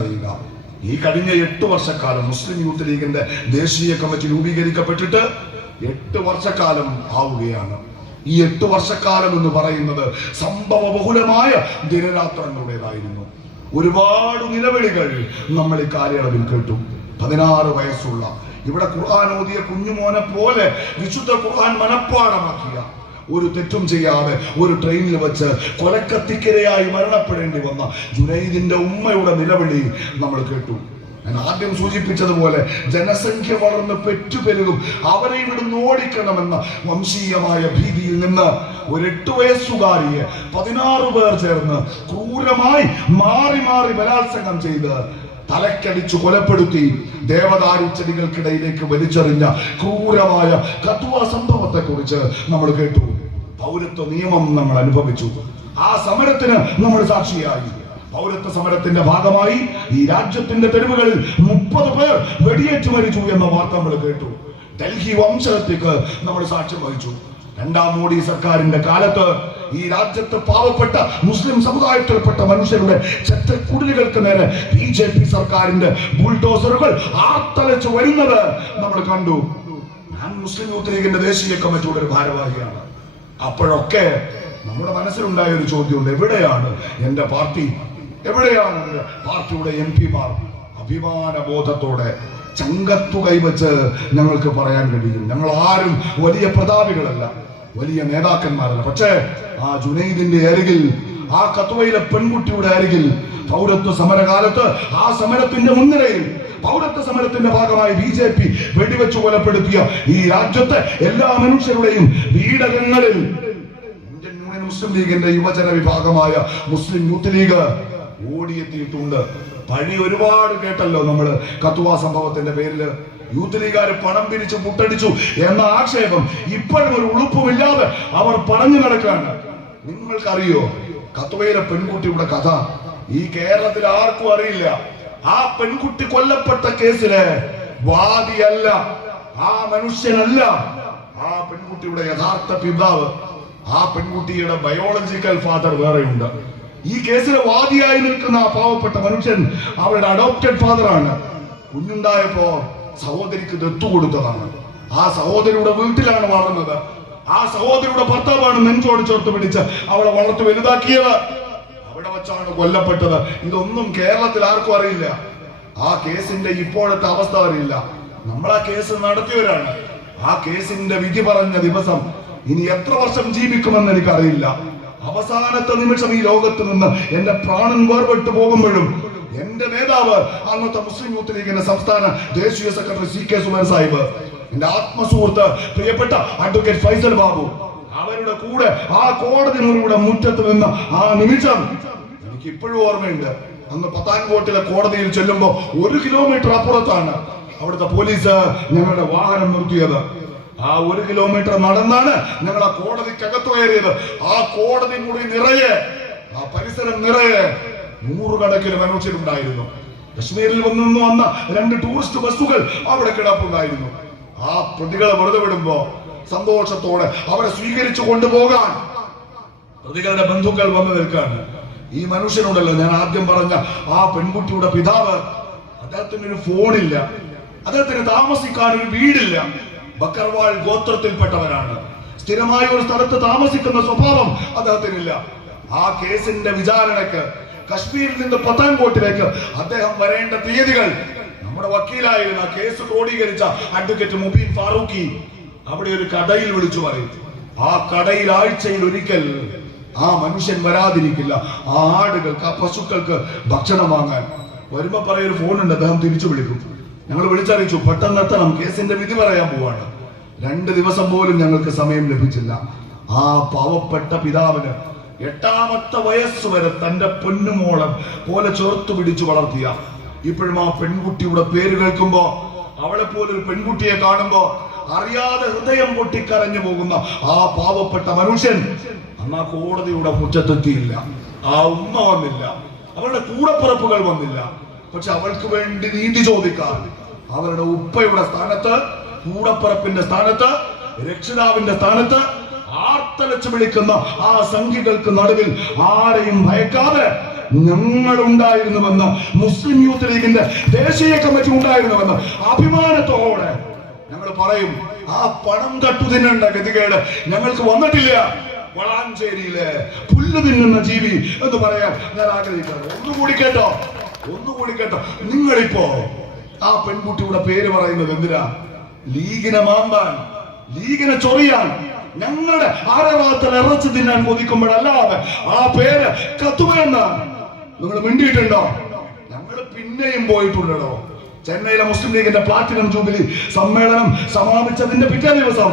അറിയുക. ഈ കഴിഞ്ഞ എട്ട് വർഷക്കാലം മുസ്ലിം യൂത്ത് ലീഗിന്റെ ദേശീയ കമ്മിറ്റി രൂപീകരിക്കപ്പെട്ടിട്ട് എട്ട് വർഷക്കാലം ആവുകയാണ്. ഈ എട്ട് വർഷക്കാലം എന്ന് പറയുന്നത് സംഭവ ബഹുലമായ ദിനരാത്രങ്ങളുടേതായിരുന്നു. ഒരുപാട് നിലവിളികൾ നമ്മൾ ഈ കാലയളവിൽ കേട്ടു. പതിനാറ് വയസ്സുള്ള ഇവിടെ ഖുർആൻ ഓതിയ കുഞ്ഞുമോനെ പോലെ വിശുദ്ധ ഖുർആൻ മനഃപ്പാടമാക്കിയ ഒരു തെറ്റും ചെയ്യാതെ ഒരു ട്രെയിനിൽ വെച്ച് കൊലക്കത്തിക്കിരയായി മരണപ്പെടേണ്ടി വന്ന ജുനൈദിന്റെ ഉമ്മയുടെ നിലവിളി നമ്മൾ കേട്ടു. ഞാൻ ആദ്യം സൂചിപ്പിച്ചതുപോലെ ജനസംഖ്യ വളർന്ന് പെറ്റുപെരുകും. അവരെ ഇവിടുന്ന് ഓടിക്കണമെന്ന വംശീയമായ ഭീതിയിൽ നിന്ന് ഒരു എട്ട് വയസ്സുകാരിയെ പതിനാറ് പേർ ചേർന്ന് ക്രൂരമായി മാറി മാറി ബലാത്സംഗം ചെയ്ത് തലക്കടിച്ചു കൊലപ്പെടുത്തി ദേവദാരു ചെടികൾക്കിടയിലേക്ക് വലിച്ചെറിഞ്ഞ ക്രൂരമായ കത്തുവ സംഭവത്തെ കുറിച്ച് നമ്മൾ കേട്ടു. പൗരത്വ നിയമം നമ്മൾ അനുഭവിച്ചു. ആ സമരത്തിന് നമ്മൾ സാക്ഷിയായി. പൗരത്വ സമരത്തിന്റെ ഭാഗമായി ഈ രാജ്യത്തിന്റെ തെരുവുകളിൽ മുപ്പത് പേർ വെടിയേറ്റ് മരിച്ചു എന്ന വാർത്ത നമ്മൾ കേട്ടു. ഡൽഹി വംശഹത്യക്ക് നമ്മൾ സാക്ഷ്യം വഹിച്ചു. രണ്ടാം മോഡി സർക്കാരിന്റെ കാലത്ത് ഈ രാജ്യത്ത് പാവപ്പെട്ട മുസ്ലിം സമുദായത്തിൽപ്പെട്ട മനുഷ്യരുടെ ചെറ്റക്കുടലുകൾക്ക് നേരെ ബി ജെ പി സർക്കാരിന്റെ ബുൾഡോസറുകൾ ആർത്തലച്ച് വരുന്നത് നമ്മൾ കണ്ടു. ഞാൻ മുസ്ലിം യൂത്ത് ലീഗിന്റെ ദേശീയ കമ്മിറ്റിയുടെ ഒരു ഭാരവാഹിയാണ്. അപ്പോഴൊക്കെ നമ്മുടെ മനസ്സിലുണ്ടായ ഒരു ചോദ്യമുണ്ട്. എവിടെയാണ് എന്റെ പാർട്ടി? എവിടെയാണ് പാർട്ടിയുടെ എം പിമാർ? അഭിമാന ബോധത്തോടെ ചങ്കത്തു കൈവച്ച് ഞങ്ങൾക്ക് പറയാൻ കഴിയും. ഞങ്ങൾ ആരും വലിയ പ്രതാപികളല്ല വലിയ നേതാക്കന്മാരല്ല. പക്ഷേ ആ ജുനൈദിന്റെ അരികിൽ ആ കത്തുവയിലെ പെൺകുട്ടിയുടെ അരികിൽ പൗരത്വ സമരകാലത്ത് ആ സമരത്തിന്റെ മുൻനിരയിൽ പൗരത്വ സമരത്തിന്റെ ഭാഗമായി ബി ജെ പി വെടിവെച്ച് കൊലപ്പെടുത്തിയ ഈ രാജ്യത്തെ എല്ലാ മനുഷ്യരുടെയും വീടകങ്ങളിൽ ഇന്ത്യൻ യൂണിയൻ മുസ്ലിം ലീഗിന്റെ യുവജന വിഭാഗമായ മുസ്ലിം യൂത്ത് ലീഗ് ഓടിയെത്തിയിട്ടുണ്ട്. പഴി ഒരുപാട് കേട്ടല്ലോ നമ്മൾ. കത്തുവ സംഭവത്തിന്റെ പേരിൽ യൂത്ത് ലീഗുകാർ പണം പിരിച്ചു മുട്ടടിച്ചു എന്ന ആക്ഷേപം ഇപ്പോഴും ഒരു ഉളുപ്പുമില്ലാതെ അവർ പറഞ്ഞു നടക്കാണ് നിങ്ങൾക്കറിയോ കത്തുവയിലെ പെൺകുട്ടിയുടെ കഥ? ഈ കേരളത്തിൽ ആർക്കും അറിയില്ല. ആ പെൺകുട്ടി കൊല്ലപ്പെട്ട കേസിൽ വാദിയല്ല ആ മനുഷ്യനല്ല. ആ പെൺകുട്ടിയുടെ യഥാർത്ഥ പിതാവ് ആ പെൺകുട്ടിയുടെ ബയോളജിക്കൽ ഫാദർ വേറെയുണ്ട്. ഈ കേസിലെ വാദിയായി നിൽക്കുന്ന ആ പാവപ്പെട്ട മനുഷ്യൻ അവരുടെ അഡോപ്റ്റഡ് ഫാദർ ആണ്. കുഞ്ഞുണ്ടായപ്പോ സഹോദരിക്ക് ദത്തു കൊടുത്തതാണ്. ആ സഹോദരിയുടെ വീട്ടിലാണ് വളർന്നത്. ആ സഹോദരിയുടെ ഭർത്താവാണ് നെഞ്ചോട് ചേർത്ത് പിടിച്ച് അവളെ വളർത്തി വലുതാക്കിയത്. അവിടെ വെച്ചാണ് കൊല്ലപ്പെട്ടത്. ഇതൊന്നും കേരളത്തിൽ ആർക്കും അറിയില്ല. ആ കേസിന്റെ ഇപ്പോഴത്തെ അവസ്ഥ അറിയില്ല. നമ്മൾ ആ കേസ് നടത്തിയവരാണ്. ആ കേസിന്റെ വിധി പറഞ്ഞ ദിവസം ഇനി എത്ര വർഷം ജീവിക്കുമെന്ന് എനിക്കറിയില്ല. അവസാനത്തെ നിമിഷം ഈ ലോകത്ത് നിന്ന് എന്റെ പ്രാണൻ വേർപെട്ടു പോകുമ്പോഴും എന്റെ നേതാവ് അന്നത്തെ മുസ്ലിം യൂത്ത് ലീഗിന്റെ സംസ്ഥാന ദേശീയ സെക്രട്ടറി സി കെ സുമൻ സാഹിബ് എന്റെ ആത്മസുഹൃത്ത് പ്രിയപ്പെട്ട അഡ്വക്കേറ്റ് ഫൈസൽ ബാബു അവരുടെ കൂടെ ആ കോടതി മുറിയുടെ മുറ്റത്ത് നിന്ന് ആ നിമിഷം. എനിക്ക് ഇപ്പോഴും ഓർമ്മയുണ്ട്. അന്ന് പത്താൻകോട്ടിലെ കോടതിയിൽ ചെല്ലുമ്പോ ഒരു കിലോമീറ്റർ അപ്പുറത്താണ് അവിടുത്തെ പോലീസ് ഞങ്ങളുടെ വാഹനം നിർത്തിയത്. ആ ഒരു കിലോമീറ്റർ നടന്നാണ് ഞങ്ങൾ ആ കോടതിക്കകത്ത് കയറിയത്. ആ കോടതി മുറി നിറയെ ആ പരിസരം നിറയെ നൂറുകണക്കിന് മനുഷ്യരുണ്ടായിരുന്നു. കശ്മീരിൽ വന്നു വന്ന രണ്ട് ടൂറിസ്റ്റ് ബസ്സുകൾ അവിടെ കിടപ്പുണ്ടായിരുന്നു. ആ പ്രതികളെ വെറുതെ വിടുമ്പോ സന്തോഷത്തോടെ അവരെ സ്വീകരിച്ചു കൊണ്ടുപോകാൻ. പ്രതികളുടെ ബന്ധുക്കൾ വന്നു നിൽക്കാണ് ഈ മനുഷ്യനുണ്ടല്ലോ ഞാൻ ആദ്യം പറഞ്ഞ ആ പെൺകുട്ടിയുടെ പിതാവ് അദ്ദേഹത്തിന് ഒരു ഫോണില്ല. അദ്ദേഹത്തിന് താമസിക്കാൻ ഒരു വീടില്ല. ബക്കർവാൾ ഗോത്രത്തിൽപ്പെട്ടവരാണ്. സ്ഥിരമായ ഒരു സ്ഥലത്ത് താമസിക്കുന്ന സ്വഭാവം അദ്ദേഹത്തിനില്ല. ആ കേസിന്റെ വിചാരണക്ക് കശ്മീരിൽ നിന്ന് പത്താൻകോട്ടിലേക്ക് അദ്ദേഹം വരേണ്ട തീയതികൾ. നമ്മുടെ വക്കീലായിരുന്ന കേസ് ക്രോഡീകരിച്ച അഡ്വക്കേറ്റ് മുബീൻ ഫാറൂഖി അവിടെ ഒരു കടയിൽ വിളിച്ചു പറയും ആ കടയിൽ ആഴ്ചയിൽ ഒരിക്കൽ ആ മനുഷ്യൻ വരാതിരിക്കില്ല. ആ ആടുകൾക്ക് ആ പശുക്കൾക്ക് ഭക്ഷണം വാങ്ങാൻ. വരുമ്പോ പറയൊരു ഉണ്ട് അദ്ദേഹം തിരിച്ചു വിളിക്കും. ഞങ്ങൾ വിളിച്ചറിയിച്ചു പെട്ടെന്ന് എത്തണം കേസിന്റെ വിധി പറയാൻ പോവാണ്. രണ്ട് ദിവസം പോലും ഞങ്ങൾക്ക് സമയം ലഭിച്ചില്ല. ആ പാവപ്പെട്ട പിതാവിന് എട്ടാമത്തെ വയസ്സ് വരെ തന്റെ പൊന്നുമോളം പോലെ ചേർത്തു പിടിച്ചു വളർത്തിയ. ഇപ്പോഴും ആ പെൺകുട്ടിയുടെ പേര് കേൾക്കുമ്പോ അവളെ പോലൊരു പെൺകുട്ടിയെ കാണുമ്പോ അറിയാതെ ഹൃദയം പൊട്ടിക്കരഞ്ഞു പോകുന്ന ആ പാവപ്പെട്ട മനുഷ്യൻ അന്നാ കോടതിയുടെ മുറ്റത്തെത്തിയില്ല. ആ ഉമ്മ വന്നില്ല. അവളുടെ കൂടപ്പിറപ്പുകൾ വന്നില്ല. പക്ഷെ അവൾക്ക് വേണ്ടി നീതി ചോദിക്കാൻ അവരുടെ ഉപ്പയുടെ സ്ഥാനത്ത് കൂടപ്പിറപ്പിന്റെ സ്ഥാനത്ത് രക്ഷിതാവിന്റെ സ്ഥാനത്ത് ആർത്തലച്ചു വിളിക്കുന്ന ആ സംഖ്യകൾക്ക് നടുവിൽ ആരെയും ഭയക്കാതെ ഞങ്ങൾ ഉണ്ടായിരുന്നുവെന്ന് മുസ്ലിം യൂത്ത് ലീഗിന്റെ ദേശീയ കമ്മിറ്റി ഉണ്ടായിരുന്നുവെന്ന് അഭിമാനത്തോടെ ഞങ്ങൾ പറയും ആ പണം കട്ടു തിന്നണ്ട ഗതികേട്. ഞങ്ങൾക്ക് വന്നിട്ടില്ല. വളാഞ്ചേരിയിലെ പുല്ല് തിന്നുന്ന ജീവി എന്ന് പറയാൻ ഞാൻ ആഗ്രഹിക്കുന്നത് ഒന്നുകൂടി കേട്ടോ ഒന്നുകൂടി കേട്ടോ. നിങ്ങളിപ്പോ ആ പെൺകുട്ടിയുടെ പേര് പറയുന്നത് എന്തിനാ? ലീഗിന മാമ്പാൻ ലീഗിന ചൊറിയാൻ. ഞങ്ങളുടെ ആരവാത്തൽ ഇറച്ചു തിന്നാൻ കൊതിക്കുമ്പോഴല്ലാതെ ആ പേര് കത്തുമെന്ന് നിങ്ങൾ മിണ്ടിയിട്ടുണ്ടോ? ഞങ്ങൾ പിന്നെയും പോയിട്ടുണ്ടോ ചെന്നൈയിലെ മുസ്ലിം ലീഗിന്റെ പ്ലാറ്റിനം ജൂബിലി സമ്മേളനം സമാപിച്ചതിന്റെ പിറ്റേ ദിവസം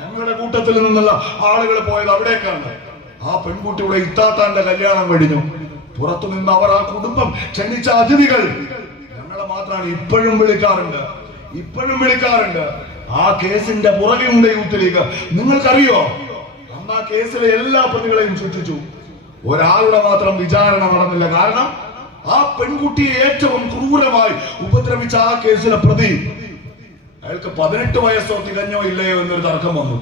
ഞങ്ങളുടെ കൂട്ടത്തിൽ നിന്നുള്ള ആളുകൾ പോയത് അവിടേക്കാണ്. ആ പെൺകുട്ടിയുടെ ഇത്താത്താന്റെ കല്യാണം കഴിഞ്ഞു. പുറത്തു നിന്ന് അവർ ആ കുടുംബം ക്ഷണിച്ച അതിഥികൾ ഞങ്ങളെ മാത്രമാണ് ഇപ്പോഴും വിളിക്കാറുണ്ട്. ഇപ്പോഴും വിളിക്കാറുണ്ട്. ആ കേസിന്റെ പുറകെയുണ്ട് യൂത്ത് ലീഗ്. നിങ്ങൾക്കറിയോ? അന്ന് ആ കേസിലെ എല്ലാ പ്രതികളെയും ശിക്ഷിച്ചു ഒരാളുടെ മാത്രം വിചാരണ നടന്നില്ല. കാരണം ആ പെൺകുട്ടിയെ ഏറ്റവും ക്രൂരമായി ഉപദ്രവിച്ച ആ കേസിലെ പ്രതി അയാൾക്ക് പതിനെട്ട് വയസ്സോ തികഞ്ഞോ ഇല്ലയോ എന്നൊരു തർക്കം വന്നു.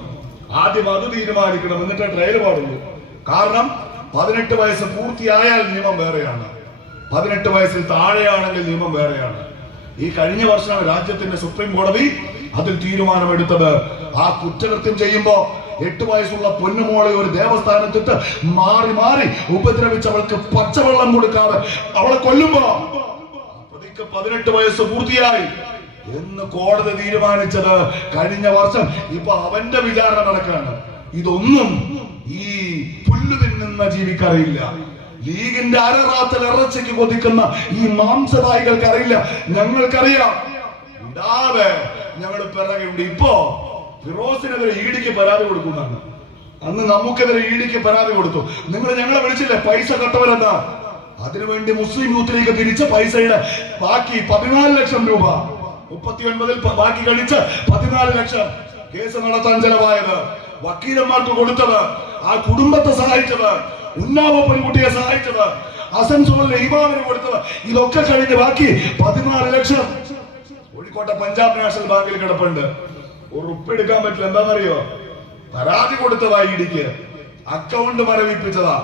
ആദ്യം അത് തീരുമാനിക്കണം എന്നിട്ട് ട്രയൽ പാടുള്ളൂ. കാരണം പതിനെട്ട് വയസ്സ് പൂർത്തിയായാൽ നിയമം വേറെയാണ്. പതിനെട്ട് വയസ്സിൽ താഴെയാണെങ്കിൽ നിയമം വേറെയാണ്. ഈ കഴിഞ്ഞ വർഷം രാജ്യത്തിന്റെ സുപ്രീം കോടതി അതിൽ തീരുമാനമെടുത്തത്. ആ കുറ്റകൃത്യം ചെയ്യുമ്പോ എട്ട് വയസ്സുള്ള പൊന്നുമോളെ ഒരു ദേവസ്ഥാനത്തിട്ട് മാറി മാറി ഉപദ്രവിച്ചവൾക്ക് പച്ചവെള്ളം കൊടുക്കാതെ അവളെ കൊല്ലുമ്പോ പ്രതിക്ക് പതിനെട്ട് വയസ്സ് പൂർത്തിയായി എന്ന് കോടതി തീരുമാനിച്ചത് കഴിഞ്ഞ വർഷം. ഇപ്പൊ അവന്റെ വിചാരണ നടക്കാണ് ഇതൊന്നും ഈ പുല്ലു തിന്നുന്ന ജീവിക്കറിയില്ല ലീഗിന്റെ അരറാത്തൽ ഇറച്ചിക്ക് കൊതിക്കുന്ന ഈ മാംസദായികൾക്ക് അറിയില്ല. ഞങ്ങൾക്കറിയാം. ഇടാതെ ഞങ്ങൾ പിറകെയുണ്ട്. ഇപ്പോ ഫിറോസിനെതിരെ ഈടിക്ക് പരാതി കൊടുക്കുന്നതാണ് അന്ന് നമുക്കെതിരെ ഈടിക്ക് പരാതി കൊടുത്തു. നിങ്ങൾ ഞങ്ങളെ വിളിച്ചില്ലേ? പൈസ കട്ടവരെന്താ അതിനുവേണ്ടി മുസ്ലിം യൂത്ത് ലീഗ് തിരിച്ച പൈസയുടെ ബാക്കി പതിനാല് ലക്ഷം രൂപ. മുപ്പത്തി ഒൻപതിൽ ബാക്കി കഴിച്ച് പതിനാല് ലക്ഷം കേസ് നടത്താൻ ചെലവായത് വക്കീലന്മാർക്ക് കൊടുത്തത് ആ കുടുംബത്തെ സഹായിച്ചത് ഉന്നാവ പെൺകുട്ടിയെ സഹായിച്ചത് അസൻസോളിലെ ഇമാമിന് കൊടുത്തത് ഇതൊക്കെ കഴിഞ്ഞ് ബാക്കി പതിനാല് ലക്ഷം. കോഴിക്കോട്ടെ പഞ്ചാബ് നാഷണൽ ബാങ്കിൽ കിടപ്പുണ്ട്. എടുക്കാൻ പറ്റില്ല. എന്താണെന്നറിയോ? പരാതി കൊടുത്തതാ ഇടിക്ക് അക്കൗണ്ട് മരവിപ്പിച്ചതാ.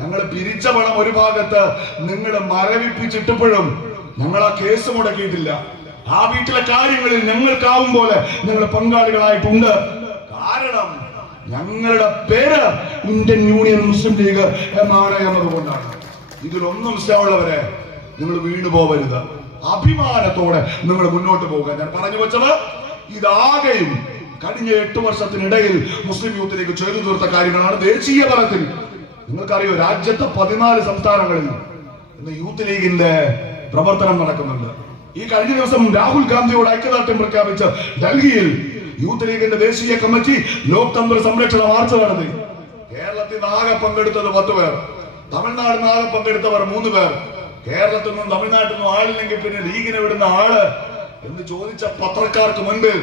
ഞങ്ങൾ പിരിച്ച പണം ഒരു ഭാഗത്ത് നിങ്ങൾ മരവിപ്പിച്ചിട്ടപ്പോഴും ഞങ്ങൾ ആ കേസ് മുടക്കിയിട്ടില്ല. ആ വീട്ടിലെ കാര്യങ്ങളിൽ ഞങ്ങൾക്കാവും പോലെ ഞങ്ങൾ പങ്കാളികളായിട്ടുണ്ട്. കാരണം ഞങ്ങളുടെ പേര് ഇന്ത്യൻ യൂണിയൻ മുസ്ലിം ലീഗ് എന്നാണ് എന്നതുകൊണ്ടാണ് ഇതിലൊന്നും ഉള്ളവരെ നിങ്ങൾ വീണു പോവരുത് അഭിമാനത്തോടെ നിങ്ങൾ മുന്നോട്ട് പോകുക ഞാൻ പറഞ്ഞു വെച്ചത് ഇതാകെയും കഴിഞ്ഞ എട്ട് വർഷത്തിനിടയിൽ മുസ്ലിം യൂത്തിലേക്ക് ചെയ്തു തീർത്ത കാര്യങ്ങളാണ് ദേശീയ തലത്തിൽ. നിങ്ങൾക്കറിയോ രാജ്യത്തെ പതിനാല് സംസ്ഥാനങ്ങളിൽ ഇന്ന് യൂത്ത് ലീഗിന്റെ പ്രവർത്തനം നടക്കുന്നുണ്ട്. ഈ കഴിഞ്ഞ ദിവസം രാഹുൽ ഗാന്ധിയോട് ഐക്യദാർഢ്യം പ്രഖ്യാപിച്ച ഡൽഹിയിൽ യൂത്ത് ലീഗിന്റെ ദേശീയ കമ്മിറ്റി ലോക്തന്ത്ര സംരക്ഷണ മാർച്ച് നടത്തി. കേരളത്തിൽ ആകെ പങ്കെടുത്തത് പത്ത് പേർ. തമിഴ്നാട് ആകെ പങ്കെടുത്തവർ മൂന്ന് പേർ. കേരളത്തിൽ നിന്നും തമിഴ്നാട്ടിൽ നിന്നും ആളില്ലെങ്കിൽ പിന്നെ ലീഗിനെ വിടുന്ന ആൾ എന്ന് ചോദിച്ച പത്രക്കാർക്ക് മുൻപിൽ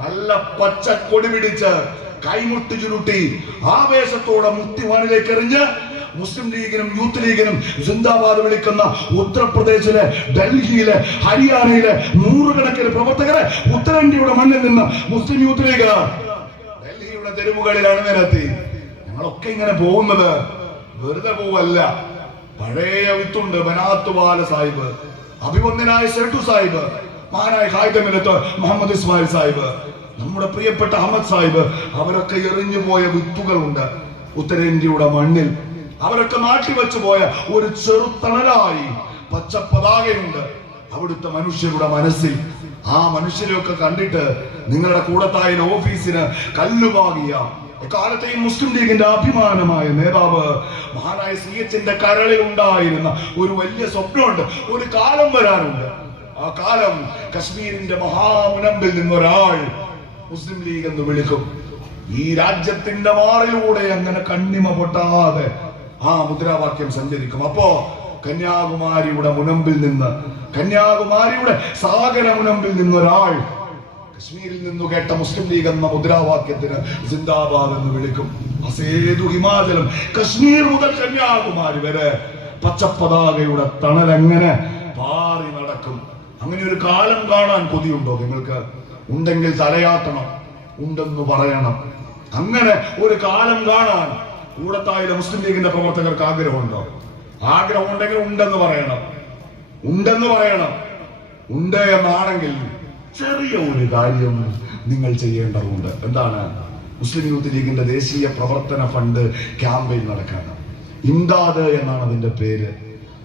നല്ല പച്ച കൊടി പിടിച്ച് കൈമുട്ടി ചുരുട്ടി ആവേശത്തോടെ മുക്തിവാനിലേക്ക് എറിഞ്ഞ് മുസ്ലിം ലീഗിനും യൂത്ത് ലീഗിനും സിന്ദാബാദ് വിളിക്കുന്ന ഉത്തർപ്രദേശിലെ ഡൽഹിയിലെ ഹരിയാനയിലെ നൂറുകണക്കിന് പ്രവർത്തകരെ ഉത്തരേന്ത്യയുടെ മണ്ണിൽ നിന്ന് മുസ്ലിം യൂത്ത് ലീഗ് ഡൽഹിയുടെ തെരുവുകളിലാണ് അണിനിരത്തി ഞങ്ങളൊക്കെ ഇങ്ങനെ പോകുന്നത് വെറുതെ പോവല്ല. പഴയ വിത്തുണ്ട് ബനാത്തുവാല സാഹിബ്. അഭിവന്ദനായ സെട്ടു സാഹിബ്. മഹാനായ ഹായ്തമിലത്ത് മുഹമ്മദ് ഇസ്മായിൽ സാഹിബ് നമ്മുടെ പ്രിയപ്പെട്ട അഹമ്മദ് സാഹിബ് അവരൊക്കെ എറിഞ്ഞു പോയ വിത്തുകളുണ്ട് ഉത്തരേന്ത്യയുടെ മണ്ണിൽ. അവരൊക്കെ മാറ്റി വെച്ചു പോയ ഒരു ചെറുത്തണലായി പച്ച പതാകയുണ്ട് അവിടുത്തെ മനുഷ്യരുടെ മനസ്സിൽ. ആ മനുഷ്യരെയൊക്കെ കണ്ടിട്ട് നിങ്ങളുടെ കൂടത്തായ ഓഫീസിന് കല്ലുപാകിയ എക്കാലത്തെയും മുസ്ലിം ലീഗിന്റെ അഭിമാനമായ നേതാവ് മഹാനായ സി എച്ചിന്റെ കരളിൽ ഉണ്ടായിരുന്ന ഒരു വലിയ സ്വപ്നമുണ്ട്. ഒരു കാലം വരാനുണ്ട്. ആ കാലം കശ്മീരിന്റെ മഹാമുനമ്പിൽ നിന്നൊരാൾ മുസ്ലിം ലീഗ് എന്ന് വിളിക്കും. ഈ രാജ്യത്തിന്റെ മാറിലൂടെ അങ്ങനെ കണ്ണിമ പൊട്ടാതെ ആ മുദ്രാവാക്യം സഞ്ചരിക്കും. അപ്പോ കന്യാകുമാരിയുടെ മുനമ്പിൽ നിന്ന് കന്യാകുമാരിയുടെ സാഗര മുനമ്പിൽ നിന്നൊരാൾ കശ്മീരിൽ നിന്നു കേട്ട മുസ്ലിം ലീഗ് എന്ന മുദ്രാവാക്യത്തിന് സിന്ദാബാദ് എന്ന് വിളിക്കും. അസേതു ഹിമാചലം കശ്മീർ മുതൽ കന്യാകുമാരി വരെ പച്ചപ്പതാകയുടെ തണലെങ്ങനെ പാറി നടക്കും. അങ്ങനെ ഒരു കാലം കാണാൻ കൊതിയുണ്ടോ നിങ്ങൾക്ക്? ഉണ്ടെങ്കിൽ തലയാത്തണം ഉണ്ടെന്ന് പറയണം. അങ്ങനെ ഒരു കാലം കാണാൻ കൂടത്തായിലെ മുസ്ലിം ലീഗിന്റെ പ്രവർത്തകർക്ക് ആഗ്രഹമുണ്ടോ? ആഗ്രഹം ഉണ്ടെങ്കിൽ ഉണ്ടെന്ന് പറയണം. ഉണ്ടെന്ന് പറയണം. ഉണ്ട് എന്നാണെങ്കിൽ ചെറിയ ഒരു കാര്യം നിങ്ങൾ ചെയ്യേണ്ടതുണ്ട്. എന്താണ്? മുസ്ലിം യൂത്ത് ലീഗിന്റെ ദേശീയ പ്രവർത്തന ഫണ്ട് ക്യാമ്പയിൻ നടക്കാണ് ഇംദാദ് എന്നാണ് അതിന്റെ പേര്.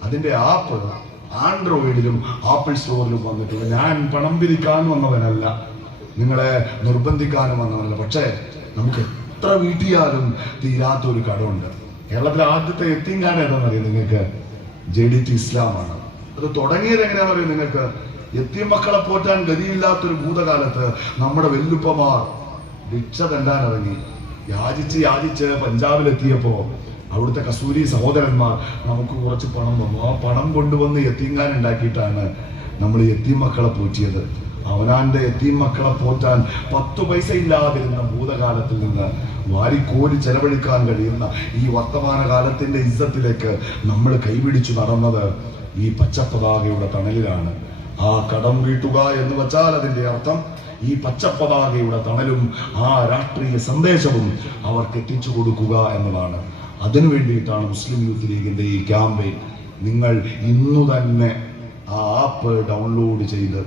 അതിന്റെ ആപ്പ് ആൻഡ്രോയിഡിലും ആപ്പിൾ സ്റ്റോറിലും വന്നിട്ടുണ്ട് ഞാൻ പണം പിരിക്കാൻ വന്നവനല്ല. നിങ്ങളെ നിർബന്ധിക്കാനും വന്നവനല്ല. പക്ഷേ നമുക്ക് എത്ര വീട്ടിയാലും തീരാത്ത ഒരു കടമുണ്ട്. കേരളത്തിലെ ആദ്യത്തെ എത്തിങ്കാൻ ഏതാണെന്നറിയാം നിങ്ങൾക്ക്? ജെ ഡി ടി ഇസ്ലാമാണ്. അത് തുടങ്ങിയത് എങ്ങനെയാണെന്ന് അറിയാം നിങ്ങൾക്ക്? എത്തിയ മക്കളെ പോറ്റാൻ ഗതിയില്ലാത്തൊരു ഭൂതകാലത്ത് നമ്മുടെ വെല്ലുപ്പമാർ ഭിക്ഷ തെണ്ടാൻ ഇറങ്ങി യാചിച്ച് യാചിച്ച് പഞ്ചാബിലെത്തിയപ്പോ അവിടുത്തെ കസൂരി സഹോദരന്മാർ നമുക്ക് കുറച്ച് പണം തന്നു. ആ പണം കൊണ്ടുവന്ന് എത്തിങ്കാൻ ഉണ്ടാക്കിയിട്ടാണ് നമ്മൾ എത്തിയും മക്കളെ പോറ്റിയത് അവനാന്റെ എത്തിയും മക്കളെ പോറ്റാൻ പത്തു പൈസ ഇല്ലാതിരുന്ന ഭൂതകാലത്തിൽ നിന്ന് വാരിക്കോരി ചെലവഴിക്കാൻ കഴിയുന്ന ഈ വർത്തമാന കാലത്തിന്റെ ഇസ്സത്തിലേക്ക് നമ്മൾ കൈപിടിച്ചു നടന്നത് ഈ പച്ചപ്പതാകയുടെ തണലിലാണ്. ആ കടം വീട്ടുക എന്ന് വച്ചാൽ അതിന്റെ അർത്ഥം ഈ പച്ചപ്പതാകയുടെ തണലും ആ രാഷ്ട്രീയ സന്ദേശവും അവർക്ക് എത്തിച്ചു കൊടുക്കുക എന്നതാണ്. അതിനു വേണ്ടിയിട്ടാണ് മുസ്ലിം യൂത്ത് ലീഗിന്റെ ഈ ക്യാമ്പയിൻ നിങ്ങൾ ഇന്നു തന്നെ ആ ആപ്പ് ഡൗൺലോഡ് ചെയ്ത്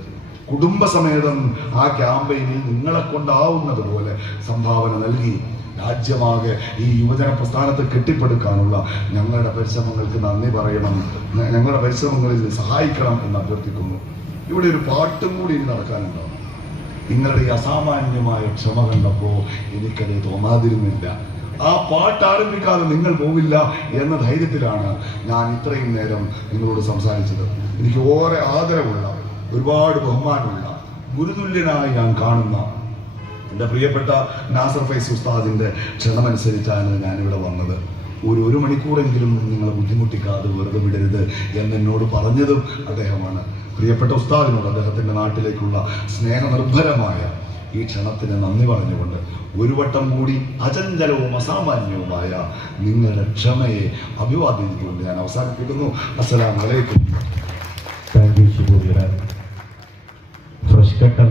കുടുംബസമേതം ആ ക്യാമ്പയിനിൽ നിങ്ങളെ കൊണ്ടാവുന്നത് പോലെ സംഭാവന നൽകി. രാജ്യമാകെ ഈ യുവജന പ്രസ്ഥാനത്തെ കെട്ടിപ്പടുക്കാനുള്ള ഞങ്ങളുടെ പരിശ്രമങ്ങൾക്ക് നന്ദി പറയണം. ഞങ്ങളുടെ പരിശ്രമങ്ങളിൽ സഹായിക്കണം എന്ന് അഭ്യർത്ഥിക്കുന്നു. ഇവിടെ ഒരു പാട്ടും കൂടി ഇനി നടക്കാനുണ്ടാവും നിങ്ങളുടെ ഈ അസാമാന്യമായ ക്ഷമ കണ്ടപ്പോ എനിക്കത് തോന്നാതിരുന്നില്ല. ആ പാട്ട് ആരംഭിക്കാതെ നിങ്ങൾ പോവില്ല എന്ന ധൈര്യത്തിലാണ് ഞാൻ ഇത്രയും നേരം നിങ്ങളോട് സംസാരിച്ചത്. എനിക്ക് ഓരെ ആദരവുള്ള ഒരുപാട് ബഹുമാനമുള്ള ഗുരുതുല്യനായി ഞാൻ കാണുന്ന എന്റെ പ്രിയപ്പെട്ട നാസർ ഫൈസ് ഉസ്താദിന്റെ ക്ഷണമനുസരിച്ചാണ് ഞാനിവിടെ വന്നത്. ഒരു ഒരു മണിക്കൂറെങ്കിലും നിങ്ങളെ ബുദ്ധിമുട്ടിക്കാതെ വെറുതെ വിടരുത് എന്നെന്നോട് പറഞ്ഞതും അദ്ദേഹമാണ്. പ്രിയപ്പെട്ട ഉസ്താദിനോട് അദ്ദേഹത്തിന്റെ നാട്ടിലേക്കുള്ള സ്നേഹനിർഭരമായ ഈ ക്ഷണത്തിന് നന്ദി പറഞ്ഞുകൊണ്ട് ഒരു വട്ടം കൂടി അചഞ്ചലവും അസാമാന്യവുമായ നിങ്ങളുടെ ക്ഷമയെ അഭിവാദ്യം ചെയ്തുകൊണ്ട് ഞാൻ അവസാനിപ്പിക്കുന്നു. അസ്സലാം വലൈക്കും താങ്ക് യു ശുഭൂരിയുടെ ഫ്രഷ് കട്ട്